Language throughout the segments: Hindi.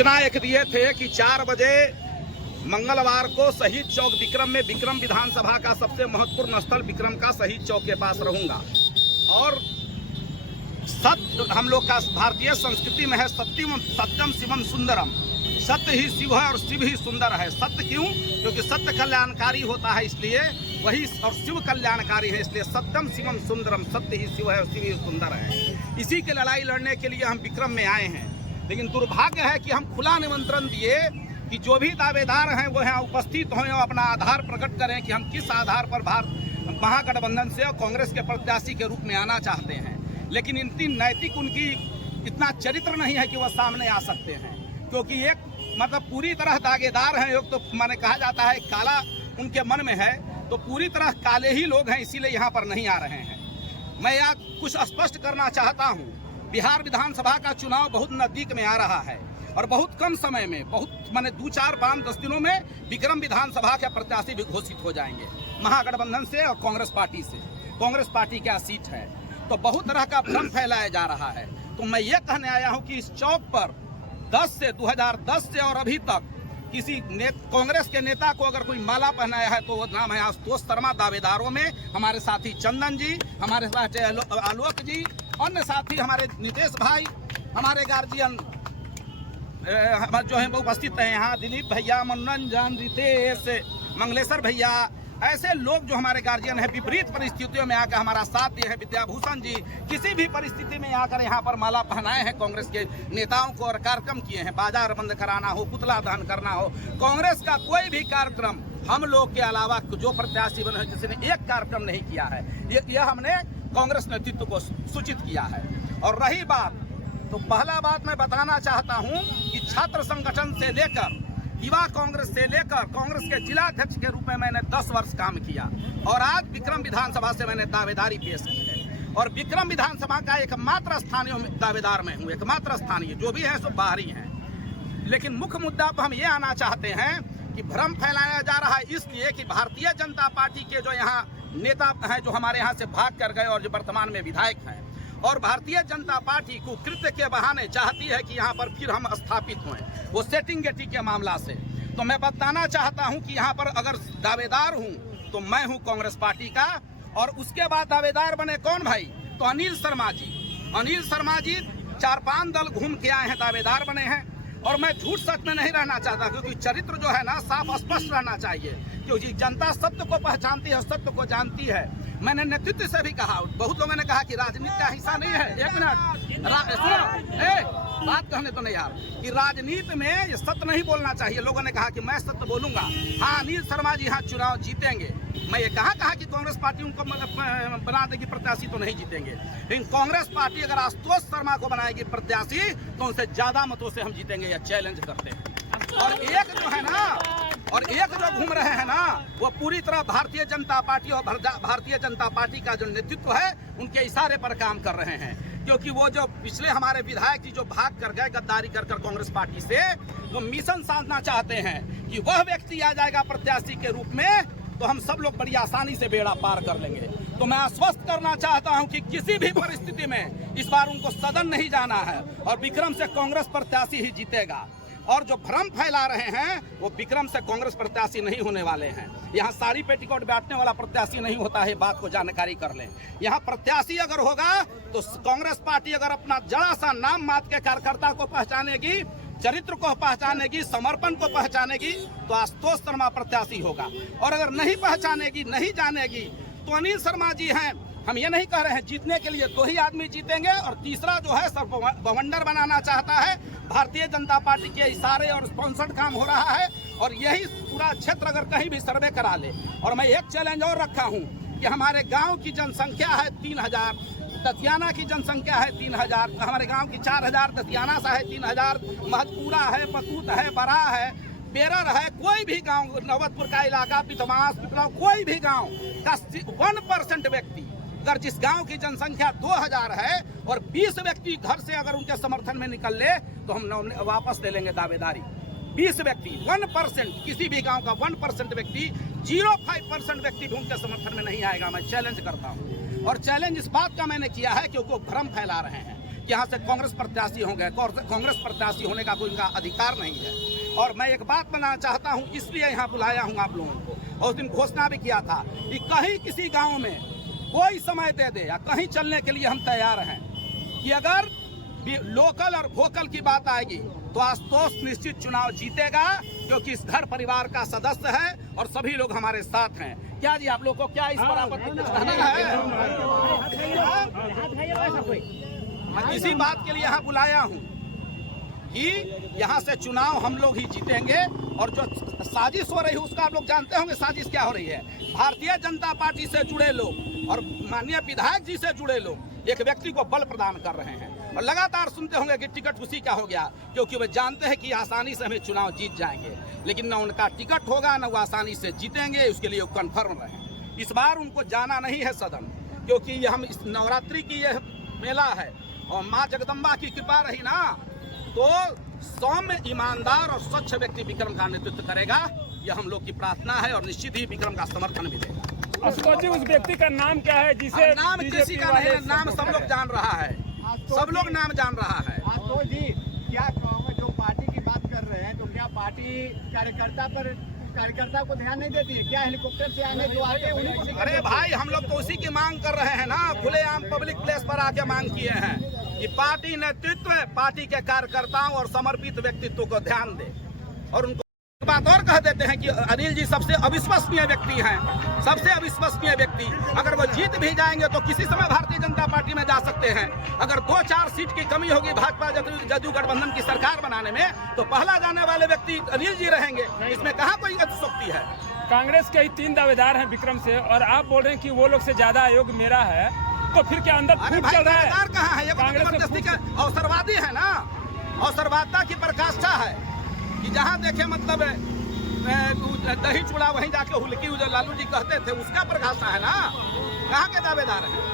सूचना एक दिए थे कि 4 बजे मंगलवार को शहीद चौक विक्रम में विक्रम विधानसभा का सबसे महत्वपूर्ण स्थल विक्रम का शहीद चौक के पास रहूंगा। और सत्य हम लोग का भारतीय संस्कृति में है, सत्यम शिवम सुंदरम। सत्य ही शिव है और शिव ही सुंदर है। सत्य क्यों? क्योंकि सत्य कल्याणकारी होता है, इसलिए वही, और शिव कल्याणकारी है, इसलिए सत्यम शिवम सुंदरम। सत्य ही शिव है और शिव ही सुंदर है। इसी की लड़ाई लड़ने के लिए हम विक्रम में आए हैं। लेकिन दुर्भाग्य है कि हम खुला निमंत्रण दिए कि जो भी दावेदार हैं वो यहाँ उपस्थित हों और अपना आधार प्रकट करें कि हम किस आधार पर महागठबंधन से और कांग्रेस के प्रत्याशी के रूप में आना चाहते हैं। लेकिन इतनी नैतिक उनकी इतना चरित्र नहीं है कि वह सामने आ सकते हैं, क्योंकि एक मतलब पूरी तरह दागेदार हैं। एक तो माने कहा जाता है काला उनके मन में है, तो पूरी तरह काले ही लोग हैं, इसीलिए यहाँ पर नहीं आ रहे हैं। मैं यहाँ कुछ स्पष्ट करना चाहता हूँ। बिहार विधानसभा का चुनाव बहुत नजदीक में आ रहा है और बहुत कम समय में, बहुत माने 2, 4, 5, 10 दिनों में विक्रम विधानसभा के प्रत्याशी भी घोषित हो जाएंगे महागठबंधन से और कांग्रेस पार्टी से। कांग्रेस पार्टी क्या सीट है, तो बहुत तरह का भ्रम फैलाया जा रहा है। तो मैं ये कहने आया हूँ कि इस चौक पर 2010 से और अभी तक किसी कांग्रेस के नेता को अगर कोई माला पहनाया है तो वो नाम है आशुतोष शर्मा। दावेदारों में हमारे साथी चंदन जी, हमारे साथ आलोक जी, अन्य साथी हमारे नितेश भाई, हमारे गार्जियन जो है वो उपस्थित हैं यहाँ, दिलीप भैया, मनोरंजन, रितेश, मंगलेश्वर भैया, ऐसे लोग जो हमारे गार्जियन हैं। विपरीत परिस्थितियों में आकर हमारा साथ दिए हैं विद्याभूषण जी, किसी भी परिस्थिति में आकर यहाँ पर माला पहनाए हैं कांग्रेस के नेताओं को और कार्यक्रम किए हैं। बाजार बंद कराना हो, पुतला दहन करना हो, कांग्रेस का कोई भी कार्यक्रम हम लोग के अलावा जो प्रत्याशी बने किसी ने एक कार्यक्रम नहीं किया है। यह हमने कांग्रेस नेतृत्व को सूचित किया है। और रही बात, तो पहला बात मैं बताना चाहता हूँ कि छात्र संगठन से लेकर युवा कांग्रेस से लेकर कांग्रेस के जिलाध्यक्ष के रूप में मैंने 10 वर्ष काम किया और आज विक्रम विधानसभा से मैंने दावेदारी पेश की है। और विक्रम विधानसभा का एकमात्र स्थानीय दावेदार मैं हूँ, एकमात्र स्थानीय, जो भी है सब बाहरी हैं। लेकिन मुख्य मुद्दा पर हम ये आना चाहते हैं कि भ्रम फैलाया जा रहा है, इसलिए कि भारतीय जनता पार्टी के जो यहाँ नेता हैं, जो हमारे यहाँ से भाग कर गए और जो वर्तमान में विधायक हैं, और भारतीय जनता पार्टी को कृत्य के बहाने चाहती है कि यहाँ पर फिर हम स्थापित हों, वो सेटिंग गेटी के मामला से। तो मैं बताना चाहता हूँ कि यहाँ पर अगर दावेदार हूँ तो मैं हूँ कांग्रेस पार्टी का। और उसके बाद दावेदार बने कौन भाई, तो अनिल शर्मा जी। अनिल शर्मा जी 4-5 दल घूम के आए हैं, दावेदार बने हैं। और मैं झूठ सच में नहीं रहना चाहता, क्योंकि चरित्र जो है ना साफ स्पष्ट रहना चाहिए, क्योंकि जनता सत्य को पहचानती है, सत्य को जानती है। मैंने नेतृत्व से भी कहा, बहुत लोगों ने कहा कि राजनीति का हिस्सा नहीं है। एक मिनट सुनो, बात कहने तो नहीं यार, कि राजनीति में ये सत्य नहीं बोलना चाहिए। लोगों ने कहा कि मैं सत्य बोलूंगा। हाँ, अनिल शर्मा जी यहाँ चुनाव जीतेंगे। मैं ये कहा कि कांग्रेस पार्टी उनको बना देगी प्रत्याशी, तो नहीं जीतेंगे। लेकिन कांग्रेस पार्टी अगर आशुतोष शर्मा को बनाएगी प्रत्याशी तो उनसे ज्यादा मतों से हम जीतेंगे, या चैलेंज करते हैं। और एक जो है ना, और एक जो घूम रहे हैं ना, वो पूरी तरह भारतीय जनता पार्टी और भारतीय जनता पार्टी का जो नेतृत्व है उनके इशारे पर काम कर रहे हैं। क्योंकि वो जो पिछले हमारे विधायक जी जो भाग कर गए गद्दारी कर कांग्रेस पार्टी से, वो मिशन साधना चाहते हैं कि वह व्यक्ति आ जाएगा प्रत्याशी के रूप में तो हम सब लोग बड़ी आसानी से बेड़ा पार कर लेंगे। तो मैं आश्वस्त करना चाहता हूं कि किसी भी परिस्थिति में इस बार उनको सदन नहीं जाना है और विक्रम से कांग्रेस प्रत्याशी ही जीतेगा। और जो भ्रम फैला रहे हैं वो विक्रम से कांग्रेस प्रत्याशी नहीं होने वाले हैं। यहाँ सारी पेटीकोट बांटने वाला प्रत्याशी नहीं होता है, बात को जानकारी कर लें। यहाँ प्रत्याशी अगर होगा तो कांग्रेस पार्टी अगर अपना जरा सा नाम मात्र के कार्यकर्ता को पहचानेगी, चरित्र को पहचानेगी, समर्पण को पहचानेगी, तो आशुतोष शर्मा प्रत्याशी होगा। और अगर नहीं पहचानेगी, नहीं जानेगी, तो अनिल शर्मा जी हैं। हम ये नहीं कह रहे हैं जीतने के लिए 2 ही आदमी जीतेंगे, और तीसरा जो है सब बवंडर बनाना चाहता है। भारतीय जनता पार्टी के इशारे और स्पॉन्सर्ड काम हो रहा है, और यही पूरा क्षेत्र अगर कहीं भी सर्वे करा ले। और मैं एक चैलेंज और रखा हूँ कि हमारे गाँव की जनसंख्या है 3000, दतियाना की जनसंख्या है 3000, हमारे गांव की 4000, दतियाना सा है 3000, महतपुरा है, पतूत है, बरा है, बेरर है। कोई भी गांव, नवतपुर का इलाका, पिथमास, पिपलाव, कोई भी गांव का 1% व्यक्ति, अगर जिस गांव की जनसंख्या 2000 है और 20 व्यक्ति घर से अगर उनके समर्थन में निकल ले तो हम वापस ले लेंगे दावेदारी। 20 व्यक्ति, 1%, किसी भी गांव का 1% व्यक्ति, 0.5% व्यक्ति भी उनके समर्थन में नहीं आएगा। मैं चैलेंज करता हूं। और चैलेंज इस बात का मैंने किया है क्योंकि वो भ्रम फैला रहे हैं कि यहाँ से कांग्रेस प्रत्याशी होंगे। कांग्रेस प्रत्याशी होने का कोई उनका अधिकार नहीं है। और मैं एक बात बताना चाहता हूँ, इसलिए यहाँ बुलाया हूँ आप लोगों को, और उस दिन घोषणा भी किया था कि कहीं किसी गाँव में कोई समय दे दे या कहीं चलने के लिए हम तैयार हैं कि अगर लोकल और वोकल की बात आएगी तो आशुतोष निश्चित चुनाव जीतेगा, क्योंकि इस घर परिवार का सदस्य है और सभी लोग हमारे साथ हैं। क्या जी आप लोग को क्या इस पर आपत्ति कहना है? इसी बात के लिए यहाँ बुलाया हूँ कि यहाँ से चुनाव हम लोग ही जीतेंगे। और जो साजिश हो रही है उसका आप लोग जानते होंगे साजिश क्या हो रही है। भारतीय जनता पार्टी से जुड़े लोग और माननीय विधायक जी से जुड़े लोग एक व्यक्ति को बल प्रदान कर रहे हैं और लगातार सुनते होंगे कि टिकट उसी का हो गया, क्योंकि वे जानते हैं कि आसानी से हमें चुनाव जीत जाएंगे। लेकिन न उनका टिकट होगा न वो आसानी से जीतेंगे, उसके लिए वो कन्फर्म रहे। इस बार उनको जाना नहीं है सदन, क्योंकि ये हम इस नवरात्रि की यह मेला है और माँ जगदम्बा की कृपा रही ना तो सौम्य, ईमानदार और स्वच्छ व्यक्ति विक्रम का नेतृत्व करेगा। यह हम लोग की प्रार्थना है और निश्चित ही विक्रम का समर्थन मिलेगा। आशुतोष जी, उस व्यक्ति का नाम क्या है जिसे नाम किसी का नहीं है, नाम सब लोग जान रहा है, सब लोग नाम जान रहा है। आशुतोष जी, क्या जो पार्टी की बात कर रहे हैं तो क्या पार्टी कार्यकर्ता को ध्यान नहीं देती है? क्या हेलीकॉप्टर से आने जो आगे उन्हीं को? अरे भाई, हम लोग तो उसी की मांग कर रहे हैं ना, खुलेआम पब्लिक प्लेस पर आके मांग किए हैं कि पार्टी नेतृत्व पार्टी के कार्यकर्ताओं और समर्पित व्यक्तित्व को ध्यान दे। और उनको बात और कह देते हैं कि अनिल जी सबसे अविश्वसनीय व्यक्ति हैं, सबसे अविश्वसनीय व्यक्ति। अगर वो जीत भी जाएंगे तो किसी समय भारतीय जनता पार्टी में जा सकते हैं। अगर 2-4 सीट की कमी होगी भाजपा जदयू गठबंधन की सरकार बनाने में तो पहला जाने वाले व्यक्ति अनिल जी रहेंगे। इसमें कहाँ कोई अतिशोक्ति है? कांग्रेस के ही 3 दावेदार हैं विक्रम से, और आप बोल रहे हैं कि वो लोग से ज्यादा आयोग मेरा है, तो फिर क्या अंदर फूट चल रहा है? कहाँ है? ये जबरदस्ती का अवसरवादी है ना, अवसरवादिता की पराकाष्ठा है कि जहाँ देखे मतलब दही चूड़ा वहीं जाके हुलकी लालू जी कहते थे, उसका प्रकाशा है ना। कहाँ के दावेदार हैं?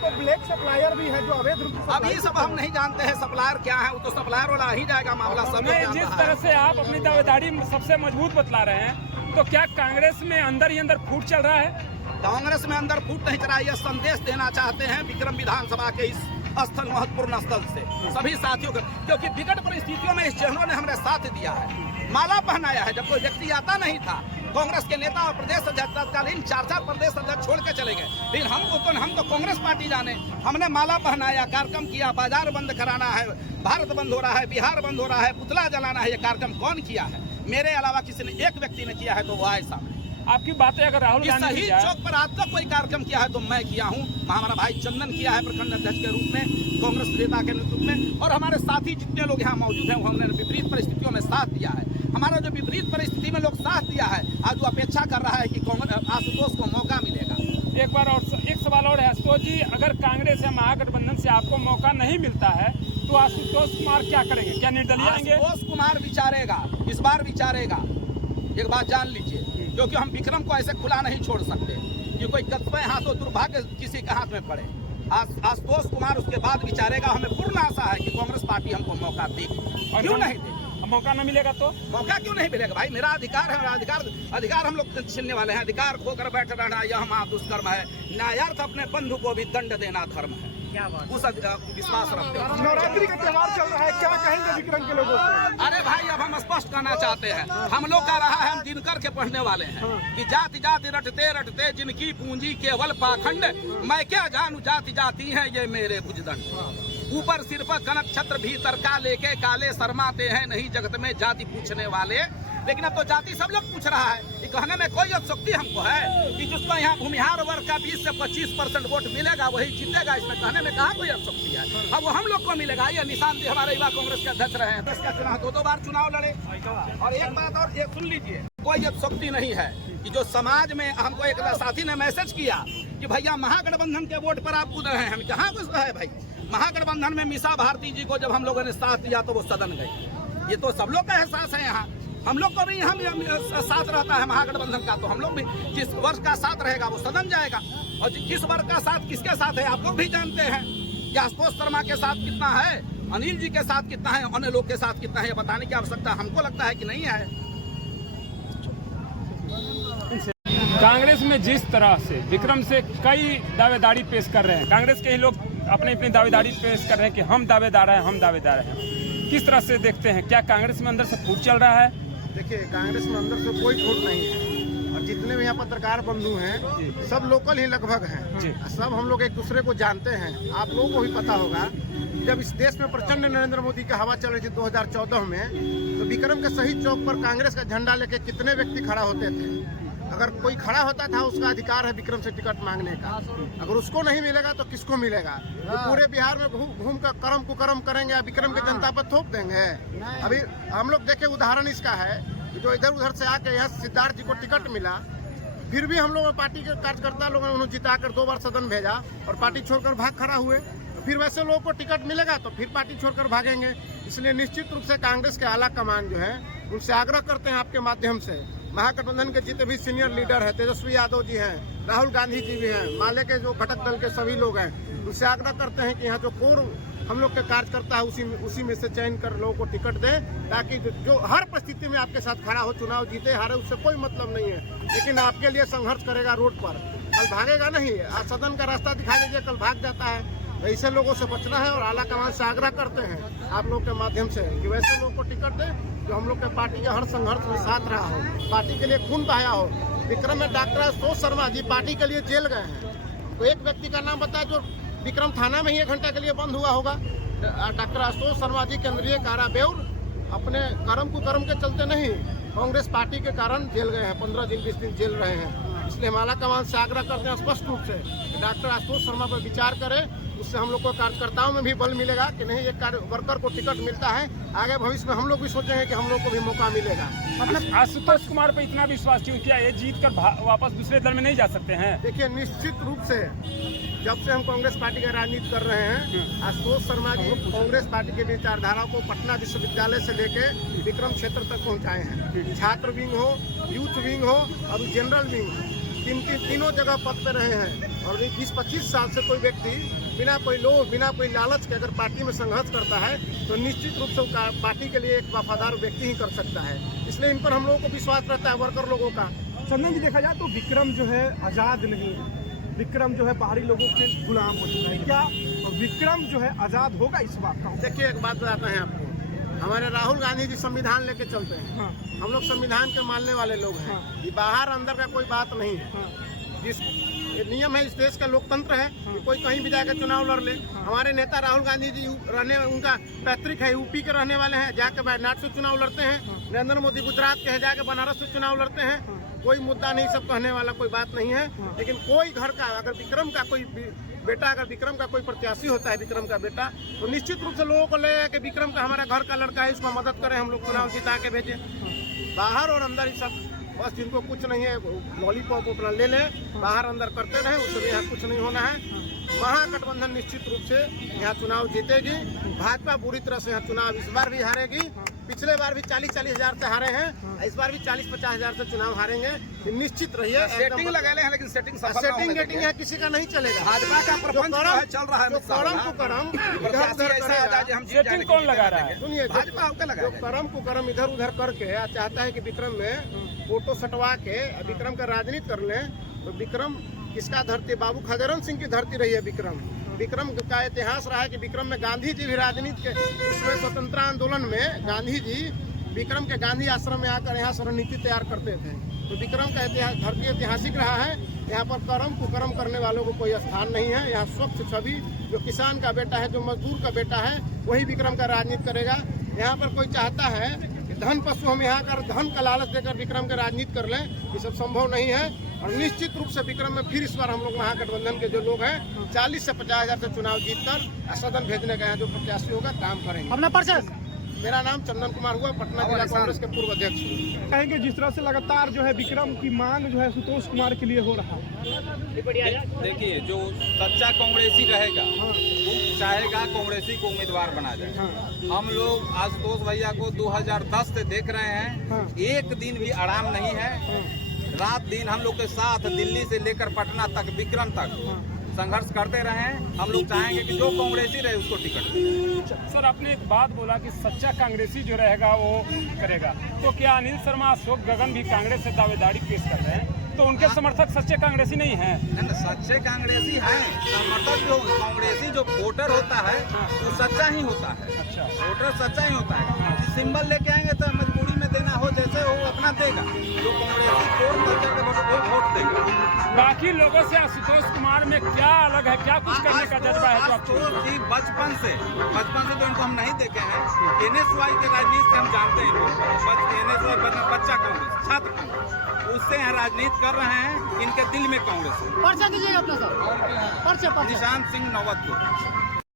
तो ब्लैक सप्लायर भी है जो अवैध रूप से। अभी सब हम नहीं जानते हैं सप्लायर क्या है, वो तो सप्लायर वाला ही जाएगा मामला सब। जिस तरह से आप अपनी दावेदारी सबसे मजबूत बतला रहे हैं, तो क्या कांग्रेस में अंदर ही अंदर फूट चल रहा है? कांग्रेस में अंदर फूट नहीं चल रहा है। यह संदेश देना चाहते हैं विक्रम विधानसभा के इस स्थल, महत्वपूर्ण स्थल से सभी साथियों को, क्योंकि विकट परिस्थितियों में इस चेहरों ने हमें साथ दिया है, माला पहनाया है। जब कोई व्यक्ति आता नहीं था, कांग्रेस के नेता और प्रदेश अध्यक्ष तत्कालीन 4 प्रदेश अध्यक्ष छोड़ के चले गए, लेकिन हम तो कांग्रेस पार्टी जाने, हमने माला पहनाया, कार्यक्रम किया, बाजार बंद कराना है, भारत बंद हो रहा है, बिहार बंद हो रहा है, पुतला जलाना है। ये कार्यक्रम कौन किया है? मेरे अलावा किसी ने, एक व्यक्ति ने किया है तो वो आए सामने। आपकी बातें अगर राहुल गांधी शहीद चौक पर आज तक कोई कार्यक्रम किया है तो मैं किया हूँ, हमारा भाई चंदन किया है प्रखंड अध्यक्ष के रूप में कांग्रेस नेता के नेतृत्व में, और हमारे साथी जितने लोग यहाँ मौजूद हैं वो हमने विपरीत परिस्थितियों में साथ दिया है। हमारा जो विपरीत परिस्थिति में लोग साथ दिया है, आज वो अपेक्षा कर रहा है कि आशुतोष को मौका मिलेगा। एक बार और एक सवाल और है आशुतोष जी, अगर कांग्रेस या महागठबंधन से आपको मौका नहीं मिलता है तो आशुतोष कुमार क्या करेंगे? क्या निर्दलीय आएंगे? आशुतोष कुमार विचारेगा, इस बार विचारेगा, एक बात जान लीजिए, क्योंकि हम विक्रम को ऐसे खुला नहीं छोड़ सकते कि कोई कस्बे हाथों दुर्भाग्य किसी के हाथ में पड़े। आशुतोष कुमार उसके बाद विचारेगा। हमें पूर्ण आशा है कि कांग्रेस पार्टी हमको मौका देगी। क्यों नहीं देगी? मौका न मिलेगा तो? मौका क्यों नहीं मिलेगा भाई? मेरा अधिकार है, मेरा अधिकार हम लोग छीनने वाले हैं? अधिकार खोकर बैठ रहना यह महादुष्कर्म है। न्यायार्थ अपने बंधु को भी दंड देना धर्म है। उस विश्वास रखते हो। नवरात्रि का त्योहार चल रहा है, क्या कहेंगे विक्रम के लोगों को? अरे भाई, अब हम स्पष्ट कहना चाहते हैं, हम लोग का रहा है, हम दिनकर के पढ़ने वाले हैं कि जाति जाति रटते रटते जिनकी पूंजी केवल पाखंड, मैं क्या जानू जाति जाति है ये मेरे भुजदंड। ऊपर सिर पर कनक छत्र भीतर का लेके काले शर्माते हैं नहीं जगत में जाति पूछने वाले। लेकिन अब तो जाति सब लोग पूछ रहा है। ये कहने में कोई अतिशयोक्ति हमको है कि जिसको यहाँ भूमिहार वर्ग का 20 से 25% वोट मिलेगा वही जीतेगा? इसमें कहने में कहाँ कोई अतिशयोक्ति है? अब वो हम लोग को मिलेगा। ये निशान भी हमारे युवा कांग्रेस के अध्यक्ष रहे हैं, देश का चुनाव 2 बार चुनाव लड़े। और एक बात और, ये सुन लीजिए, कोई अतिशयोक्ति नहीं है कि जो समाज में हमको एक साथी ने मैसेज किया कि भैया महागठबंधन के वोट पर आप कूद रहे हैं। हम कहाँ कुछ है भाई? महागठबंधन में मीसा भारती जी को जब हम लोगों ने साथ दिया तो वो सदन गई। ये तो सब लोग का एहसास है। यहाँ हम लोग को नहीं, हम साथ रहता है महागठबंधन का, तो हम लोग भी जिस वर्ग का साथ रहेगा वो सदन जाएगा। और किस वर्ग का साथ किसके साथ है आप लोग भी जानते हैं कि आशुतोष शर्मा के साथ कितना है, अनिल जी के साथ कितना है, अन्य लोग के साथ कितना है, ये बताने की आवश्यकता हमको लगता है कि नहीं है। कांग्रेस में जिस तरह से विक्रम से कई दावेदारी पेश कर रहे हैं, कांग्रेस के ही लोग अपनी अपनी दावेदारी पेश कर रहे हैं कि हम दावेदार हैं, हम दावेदार हैं। किस तरह से देखते हैं, क्या कांग्रेस में अंदर से फूट चल रहा है? देखिए, कांग्रेस में अंदर से कोई फूट नहीं है और जितने भी यहाँ पत्रकार बंधु हैं सब लोकल ही लगभग हैं। सब हम लोग एक दूसरे को जानते हैं। आप लोगों को भी पता होगा जब इस देश में प्रचंड नरेंद्र मोदी की हवा चल रही थी 2014 में, तो विक्रम के शहीद चौक पर कांग्रेस का झंडा लेके कितने व्यक्ति खड़ा होते थे। अगर कोई खड़ा होता था, उसका अधिकार है विक्रम से टिकट मांगने का। अगर उसको नहीं मिलेगा तो किसको मिलेगा? तो पूरे बिहार में घूम कर करम कुकरम करेंगे या विक्रम की जनता पर थोप देंगे। अभी हम लोग देखे उदाहरण इसका है, जो इधर उधर से आके यहाँ सिद्धार्थ जी को टिकट मिला, फिर भी हम लोग पार्टी के कार्यकर्ता लोगों ने उन्हें जिताकर 2 बार सदन भेजा और पार्टी छोड़कर भाग खड़ा हुए। फिर वैसे लोगों को टिकट मिलेगा तो फिर पार्टी छोड़कर भागेंगे। इसलिए निश्चित रूप से कांग्रेस के आला कमान जो है उनसे आग्रह करते हैं आपके माध्यम से, महागठबंधन के जितने भी सीनियर लीडर हैं, तेजस्वी यादव जी हैं, राहुल गांधी जी भी हैं, माले के जो घटक दल के सभी लोग हैं, उनसे आग्रह करते हैं कि यहाँ जो कोर हम लोग के कार्यकर्ता है उसी में से चयन कर लोगों को टिकट दें, ताकि जो हर परिस्थिति में आपके साथ खड़ा हो, चुनाव जीते हारे उससे कोई मतलब नहीं है, लेकिन आपके लिए संघर्ष करेगा रोड पर। कल भागेगा नहीं, आज सदन का रास्ता दिखा दीजिए, कल भाग जाता है। ऐसे लोगों से बचना है और आला कमान से आग्रह करते हैं आप लोग के माध्यम से कि वैसे लोग को टिकट दें जो हम लोग के पार्टी के हर संघर्ष में साथ रहा हो, पार्टी के लिए खून बहाया हो। विक्रम में डॉक्टर आशुतोष शर्मा जी पार्टी के लिए जेल गए हैं, तो एक व्यक्ति का नाम बताया जो विक्रम थाना में ही 1 घंटे के लिए बंद हुआ होगा। डॉक्टर आशुतोष शर्मा जी केंद्रीय कारा बेउर अपने कर्म कुकर्म के चलते नहीं, कांग्रेस पार्टी के कारण जेल गए हैं, 15 दिन 20 दिन जेल रहे हैं। इसलिए माला कमान से आग्रह करते हैं स्पष्ट रूप से कि डॉक्टर आशुतोष शर्मा पर विचार करें। उससे हम लोग को कार्यकर्ताओं में भी बल मिलेगा कि नहीं, एक वर्कर को टिकट मिलता है, आगे भविष्य में हम लोग भी सोचेंगे कि हम लोग को भी मौका मिलेगा। आशुतोष कुमार पर इतना विश्वास क्यों? क्या ये जीत कर वापस दूसरे दल में नहीं जा सकते हैं? देखिए, निश्चित रूप से जब से हम कांग्रेस पार्टी का राजनीति कर रहे हैं, आशुतोष शर्मा जी कांग्रेस पार्टी के विचारधारा को पटना विश्वविद्यालय से लेके विक्रम क्षेत्र तक पहुंचाए हैं। छात्र विंग हो, यूथ विंग हो और जनरल विंग, तीनों जगह पद पे रहे हैं। और 20-25 साल से कोई व्यक्ति बिना कोई लोभ, बिना कोई लालच के अगर पार्टी में संघर्ष करता है तो निश्चित रूप से पार्टी के लिए एक वफादार व्यक्ति ही कर सकता है। इसलिए इन पर हम लोगों को विश्वास रहता है, वर्कर लोगों का। चंदन जी, देखा जाए तो विक्रम जो है आज़ाद नहीं है, विक्रम जो है बाहरी लोगों के गुलाम हो चुका है। क्या विक्रम जो है आज़ाद होगा इस बात का? देखिए, एक बात बताते हैं आपको, हमारे राहुल गांधी जी संविधान लेके चलते हैं। हाँ। हम लोग संविधान के मानने वाले लोग हैं। हाँ। ये बाहर अंदर का कोई बात नहीं है। हाँ। जिस नियम है इस देश का लोकतंत्र है कि कोई कहीं भी जाकर चुनाव लड़ ले। हमारे नेता राहुल गांधी जी उनका पैतृक है यूपी के रहने वाले हैं, जाके वायनाड से चुनाव लड़ते हैं। नरेंद्र मोदी गुजरात के हैं, जाके बनारस से चुनाव लड़ते हैं। कोई मुद्दा नहीं, सब कहने वाला कोई बात नहीं है। लेकिन कोई घर का अगर विक्रम का कोई बेटा, अगर विक्रम का कोई प्रत्याशी होता है, विक्रम का बेटा, तो निश्चित रूप से लोगों को लगेगा कि विक्रम का हमारा घर का लड़का है, इसको मदद करें, हम लोग चुनाव जिता के भेजें। बाहर और अंदर ही सब, बस जिनको कुछ नहीं है लॉलीपॉप अपना ले लें, बाहर अंदर करते रहें, उससे यहाँ कुछ नहीं होना है। महागठबंधन निश्चित रूप से यहाँ चुनाव जीतेगी। भाजपा बुरी तरह से यहाँ चुनाव इस बार भी हारेगी। पिछले बार भी 40-40 हजार से हारे हैं, इस बार भी 40-50 हजार से चुनाव हारेंगे, निश्चित रहिए। सेटिंग लगा ले हैं, लेकिन सेटिंग गेटिंग है, किसी का नहीं चलेगा। भाजपा का प्रपंच चल रहा है, जो करम कुकरम इधर उधर करेगा, सेटिंग कौन लगा रहा है? सुनिए, भाजपा आपका लगा जो करम कुकरम इधर उधर करके चाहता है कि विक्रम में फोटो सटवा के विक्रम का राजनीति कर लें, तो विक्रम किसका धरती? बाबू खदेरन सिंह की धरती रही है विक्रम। विक्रम का इतिहास रहा है कि विक्रम में गांधी जी भी राजनीति के उसमें स्वतंत्रता आंदोलन में गांधी जी विक्रम के गांधी आश्रम में आकर यहाँ रणनीति तैयार करते थे। तो विक्रम का इतिहास धरती ऐतिहासिक रहा है। यहाँ पर करम कुकरम करने वालों को कोई स्थान नहीं है। यहाँ स्वच्छ छवि, जो किसान का बेटा है, जो मजदूर का बेटा है, वही विक्रम का राजनीति करेगा। यहाँ पर कोई चाहता है कि धन पशु हम यहाँ कर धन का लालच देकर विक्रम का राजनीति कर लें, ये सब संभव नहीं है। और निश्चित रूप से विक्रम में फिर इस बार हम लोग महागठबंधन के जो लोग हैं 40 से 50 हजार से चुनाव जीतकर सदन भेजने का यहाँ जो प्रत्याशी होगा काम करेंगे। अपना परिचय? मेरा नाम चंदन कुमार हुआ, पटना जिला कांग्रेस के पूर्व अध्यक्ष। कहेंगे जिस तरह से लगातार जो है विक्रम की मांग जो है आशुतोष कुमार के लिए हो रहा है। देखिए, जो सच्चा कांग्रेसी रहेगा वो चाहेगा कांग्रेसी को उम्मीदवार बना जाए। हम लोग आशुतोष भैया को 2010 से देख रहे हैं, एक दिन भी आराम नहीं है। रात दिन हम लोग के साथ दिल्ली से लेकर पटना तक, विक्रम तक संघर्ष करते रहे। हम लोग चाहेंगे कि जो कांग्रेसी रहे उसको टिकट दें। सर, आपने एक बात बोला कि सच्चा कांग्रेसी जो रहेगा वो करेगा, तो क्या अनिल शर्मा, अशोक गगन भी कांग्रेस से दावेदारी पेश कर रहे हैं? तो उनके समर्थक सच्चे कांग्रेसी नहीं हैं। सच्चे कांग्रेसी हैं, समर्थक जो कांग्रेसी जो वोटर होता है वो सच्चा ही होता है। अच्छा, वोटर सच्चा ही होता है। सिंबल लेके आएंगे तो मजबूरी में देना हो जैसे हो अपना देगा, जो कांग्रेसी कोर कल्चर के वोट देगा। बाकी लोगों से आशुतोष कुमार में क्या अलग है, क्या कुछ करने का जज्बा है जो आप आशुतोष जी बचपन से तो इनको हम नहीं देखे हैं। NSY के राजनीति से हम जानते हैं। NSY बच्चा कांग्रेस, छात्र कांग्रेस, उससे यहाँ राजनीति कर रहे हैं। इनके दिल में कांग्रेस है। पर्चा दीजिएगा अपना सर, पर्चा निशांत सिंह नौबतपुर।